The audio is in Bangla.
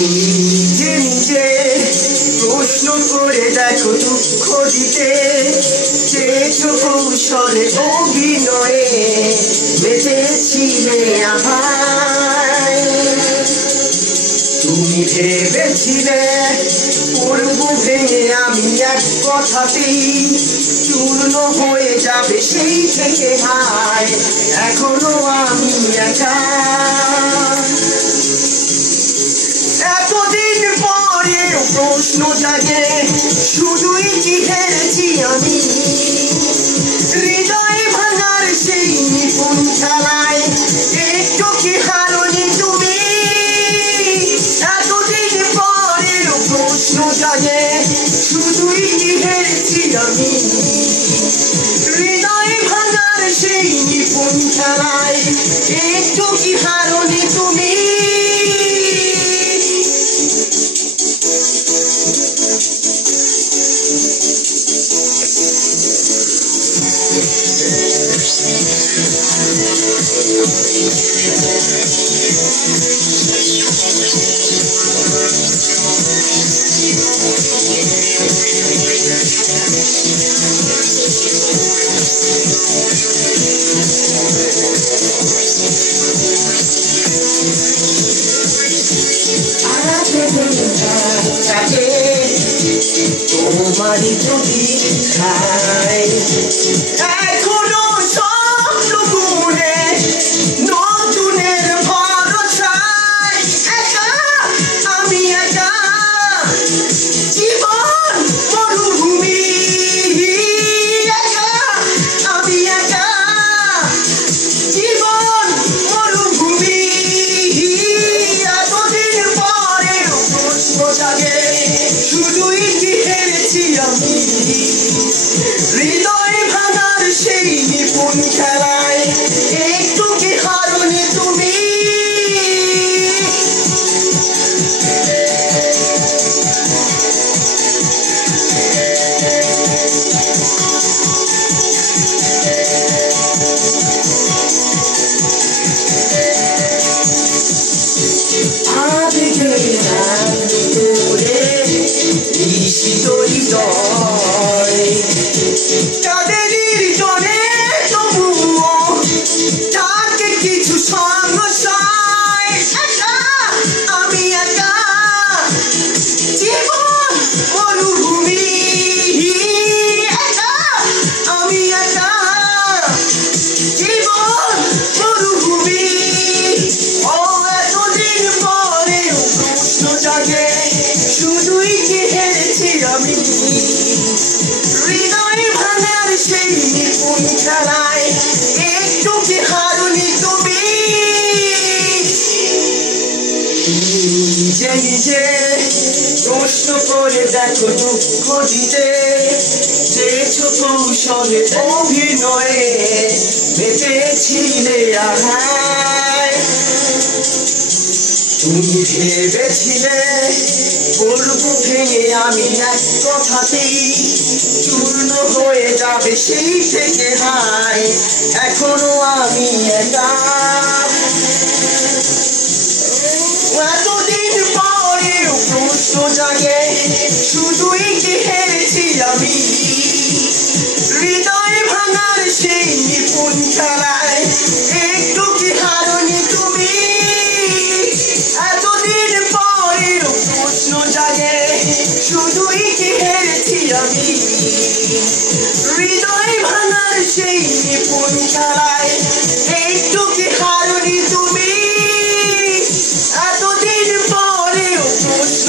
তুমি নিজে নিজে প্রশ্ন করে দেখো দুঃখ দিতে চেয়েছো কৌশলে অভিনয়ে মেতেছিলে আহায় তুমি ভেবেছিলে পড়বো ভেঙে আমি এক কথাতেই চূর্ণ হয়ে যাবে সেই থেকে হায় এখনো আমি একা এতদিন পরে প্রশ্ন জাগে শুধুই কি হেরেছি আমি হৃদয় ভাঙার সেই নিপুণ খেলায় একটু কি হারনি তুমি এতদিন পরে প্রশ্ন জাগে শুধুই কি হেরেছি আমি হৃদয় ভাঙার সেই নিপুণ খেলায় একটু কি হারনি তুমি তোমারই যদি খাই এখনো স্বপ্ন গুনে নতুনের ভরসায় একা আমি একা জীবন মরুভূমি একা আমি একা জীবন মরুভূমি এতদিন পরে প্রশ্ন জাগে শুধুই কি হেরেছি আমি হৃদয় ভাঙার সেই নিপুণ খেলায় একটু কি হারনি তুমি কাদেরই জনে তবুও থাকে কিছু সংশয় একা আমি একা জীবন মরুভূমি একা আমি একা জীবন মরুভূমি ও এতদিন পরে প্রশ্ন জাগে শুধুই কি হেরেছি আমি হৃদয় ভাঙার সেই নিপুণ খেলায় একটু কি হারনি তুমি নিজে নিজে প্রশ্ন করে দেখো দুঃখ দিতে চেয়েছো কৌশলে অভিনয়ে মেতেছিলে আহায় তুমি ভেবেছিলে পড়বো ভেঙে আমি এক কথাতেই চূর্ণ হয়ে যাবে সেই থেকে হায় এখনো আমি একা এতদিন পরে প্রশ্ন জাগে শুধুই কি হেরেছি আমি হৃদয় ভাঙার সেই নিপুণ খেলায় একটু কি হারনি তুমি এতদিন পরে প্রশ্ন জাগে শুধুই কি হেরেছি আমি হৃদয় ভাঙার সেই নিপুণ খেলায় একটু কি হারনি তুমি এতদিন পরে প্রশ্ন